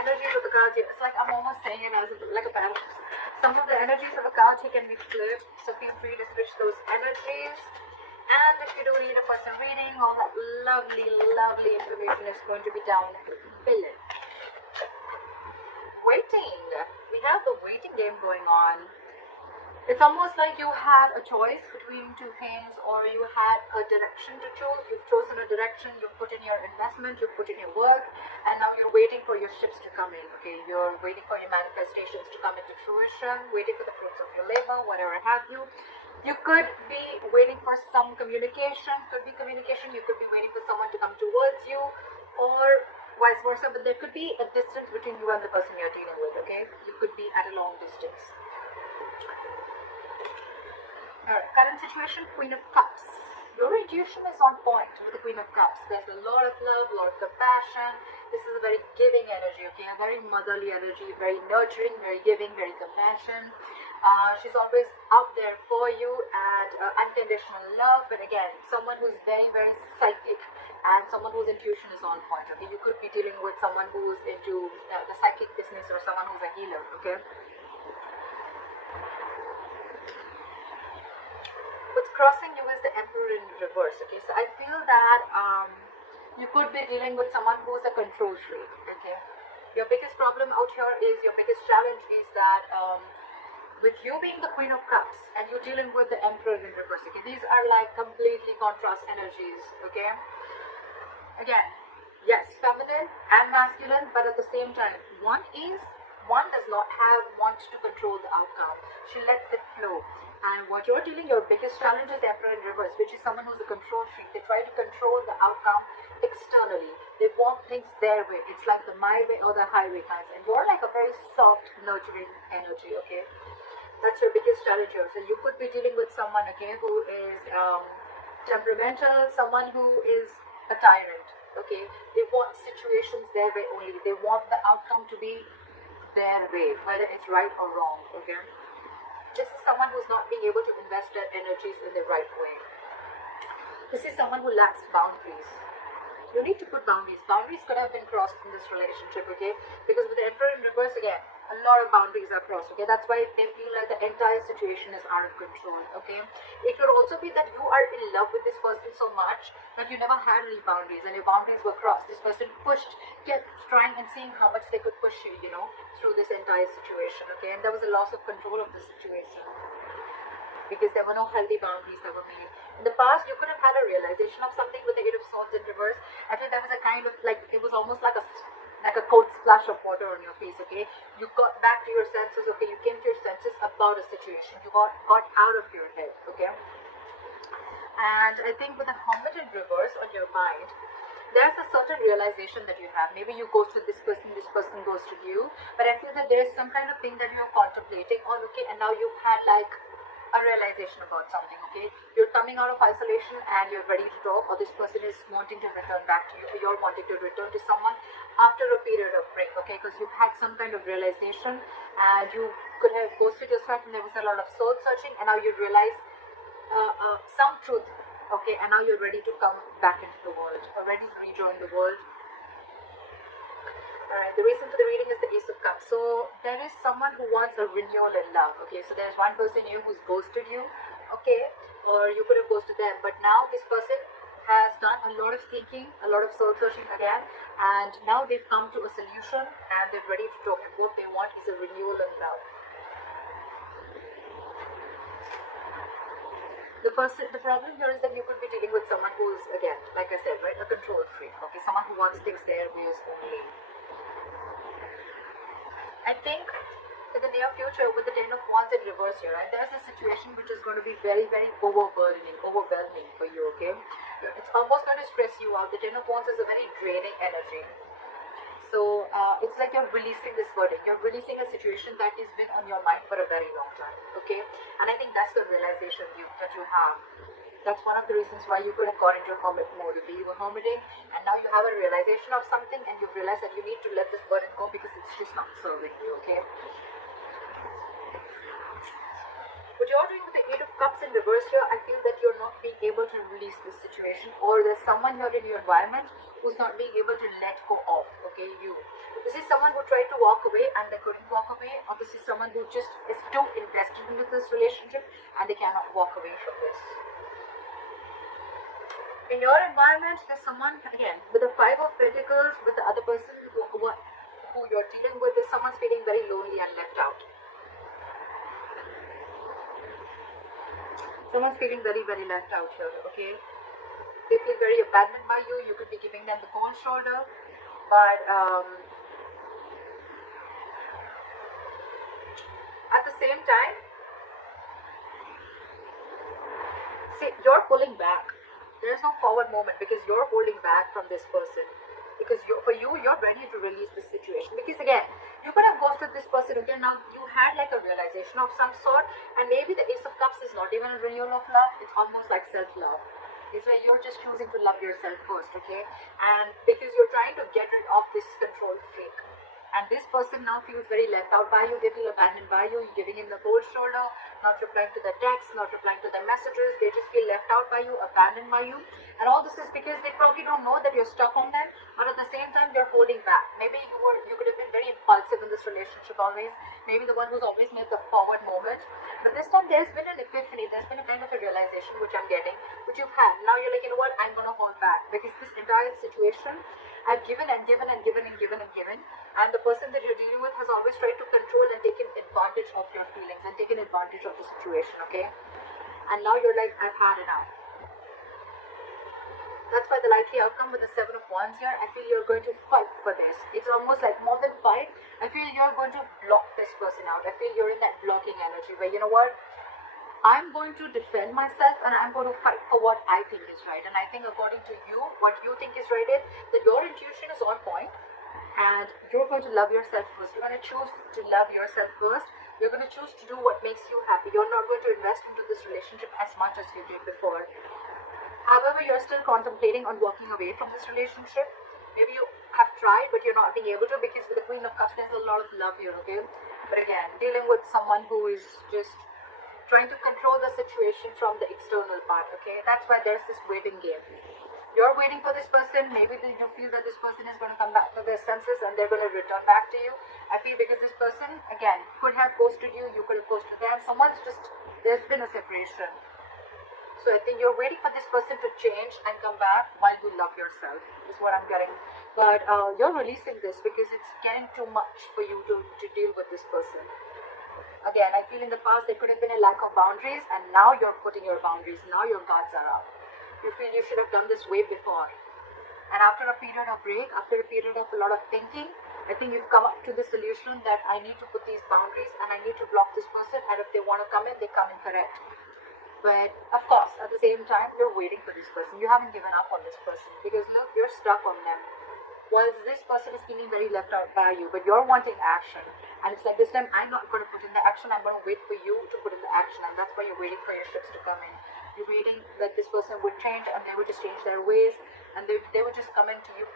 energies of the cards here, it's like I'm almost saying it as like a paradox. Some of the energies of the cards here can be flipped, so feel free to switch those energies. And if you do need a personal reading, all that lovely, lovely information is going to be down below. Waiting. We have the waiting game going on. It's almost like you had a choice between two things, or you had a direction to choose. You've chosen a direction, you've put in your investment, you've put in your work, and now you're waiting for your ships to come in, okay? You're waiting for your manifestations to come into fruition, waiting for the fruits of your labor, whatever have you. You could be waiting for some communication, could be communication, you could be waiting for someone to come towards you, or vice versa, but there could be a distance between you and the person you're dealing with, okay? You could be at a long distance. Alright, current situation, Queen of Cups. Your intuition is on point with the Queen of Cups. There's a lot of love, a lot of compassion. This is a very giving energy, okay? A very motherly energy, very nurturing, very giving, very compassion. She's always out there for you, and unconditional love. But again, someone who's very, very psychic, and someone whose intuition is on point, okay? You could be dealing with someone who's into the psychic business, or someone who's a healer, okay? What's crossing you is the Emperor in reverse, okay? So I feel that you could be dealing with someone who's a control freak, okay? Your biggest problem out here is, your biggest challenge is that with you being the Queen of Cups and you're dealing with the Emperor in reverse, okay? These are like completely contrast energies, okay? Again, yes, feminine and masculine, but at the same time, one does not want to control the outcome. She lets it flow. And what you're dealing, your biggest challenge is Emperor in reverse, which is someone who's a control freak. They try to control the outcome externally. They want things their way. It's like the my way or the highway kinds. And you're like a very soft, nurturing energy, okay? That's your biggest challenge here. So you could be dealing with someone, okay, who is temperamental, someone who is a tyrant, okay? They want situations their way only. They want the outcome to be their way, whether it's right or wrong, okay? This is someone who's not being able to invest their energies in the right way. This is someone who lacks boundaries. You need to put boundaries. Boundaries could have been crossed in this relationship, okay? Because with the Emperor in reverse, again, a lot of boundaries are crossed, okay? That's why they feel like the entire situation is out of control, okay? It could also be that you are in love with this person so much that you never had any boundaries, and your boundaries were crossed. This person kept trying and seeing how much they could push you, you know, through this entire situation, okay? And there was a loss of control of the situation because there were no healthy boundaries that were made. In the past, you could have had a realization of something with the Eight of Swords in reverse. I feel there was a kind of, like, it was almost like a cold splash of water on your face, okay? You got back to your senses, okay? You came to your senses about a situation. You got out of your head, okay? And I think with the Hermit in reverse on your mind, there's a certain realization that you have. Maybe you ghosted this person ghosted you, but I feel that there is some kind of thing that you're contemplating on, okay? And now you've had like a realization about something, okay? You're coming out of isolation and you're ready to talk, or this person is wanting to return back to you, or you're wanting to return to someone after a period of break, okay? Because you've had some kind of realization and you could have ghosted yourself, and there was a lot of soul searching, and now you realize some truth, okay? And now you're ready to come back into the world, or ready to rejoin the world. Alright, the reason for the reading is the Ace of Cups. So there is someone who wants a renewal in love, okay? So there's one person here who's ghosted you, okay? Or you could have ghosted them, but now this person has done a lot of thinking, a lot of soul searching again, and now they've come to a solution and they're ready to talk, and what they want is a renewal in love. The problem here is that you could be dealing with someone who's, again, like I said, right, a control freak, okay? Someone who wants things their ways only. I think in the near future, with the Ten of Wands in reverse here, right, there's a situation which is going to be very, very overwhelming for you, okay? It's almost going to stress you out. The Ten of Wands is a very draining energy. So it's like you're releasing this burden. You're releasing a situation that has been on your mind for a very long time, okay? And I think that's the realization that you have. That's one of the reasons why you could have gone into hermit mode. Okay? You were hermiting, and now you have a realization of something, and you've realized that you need to let this burden go because it's just not serving you, okay? What you're doing with the Eight of Cups in reverse here, I feel that you're not being able to release this situation, or there's someone here in your environment who's not being able to let go of, okay, you. This is someone who tried to walk away and they couldn't walk away, or this is someone who just is too invested into this relationship and they cannot walk away from this. In your environment, there's someone, again, with the Five of Pentacles, with the other person who you're dealing with, is someone's feeling very lonely and left out. Someone's feeling very, very left out here, okay? They feel very abandoned by you. You could be giving them the cold shoulder, but at the same time, see, you're pulling back. There's no forward movement because you're holding back from this person. Because for you, you're ready to release this situation. Because again, you could have ghosted this person again. Now you had like a realization of some sort, and maybe the Ace of Cups is not even a renewal of love. It's almost like self-love. It's where you're just choosing to love yourself first, okay? And because you're trying to get rid of this control freak. And this person now feels very left out by you. They feel abandoned by you. You're giving him the cold shoulder, not replying to the texts, not replying to the messages. They just feel left out by you, abandoned by you. And all this is because they probably don't know that you're stuck on them, but at the same time they're holding back. Maybe you could have been very impulsive in this relationship always. Maybe the one who's always made the forward movement. But this time there's been an epiphany. There's been a kind of a realization which I'm getting, which you've had. Now you're like, you know what? I'm gonna hold back because this entire situation I've given and given and given and given and given, and the person that you're dealing with has always tried to control and taken advantage of your feelings and taken advantage of the situation, okay? And now you're like, I've had enough. That's why the likely outcome with the Seven of Wands here, I feel you're going to fight for this. It's almost like more than fight. I feel you're going to block this person out. I feel you're in that blocking energy where, you know what? I'm going to defend myself and I'm going to fight for what I think is right. And I think according to you, what you think is right is that your intuition is on point and you're going to love yourself first. You're going to choose to love yourself first. You're going to choose to do what makes you happy. You're not going to invest into this relationship as much as you did before. However, you're still contemplating on walking away from this relationship. Maybe you have tried, but you're not being able to because with the Queen of Cups, there's a lot of love here, okay? But again, dealing with someone who is just trying to control the situation from the external part, okay? That's why there's this waiting game. You're waiting for this person. Maybe you feel that this person is going to come back to their senses and they're going to return back to you. I feel because this person, again, could have ghosted you. You could have ghosted them. There's been a separation. So I think you're waiting for this person to change and come back while you love yourself, is what I'm getting. But you're releasing this because it's getting too much for you to deal with this person. Again, I feel in the past there could have been a lack of boundaries, and now you're putting your boundaries. Now your guards are up. You feel you should have done this way before. And after a period of break, after a period of a lot of thinking, I think you've come up to the solution that I need to put these boundaries and I need to block this person, and if they want to come in, they come in correct. But of course, at the same time, you're waiting for this person. You haven't given up on this person because look, you're stuck on them. Whilst this person is feeling very left out by you, but you're wanting action. And it's like this time, I'm not going to put in the action, I'm going to wait for you to put in the action. And that's why you're waiting for your ships to come in. You're waiting that this person would change and they would just change their ways and they would just come into you.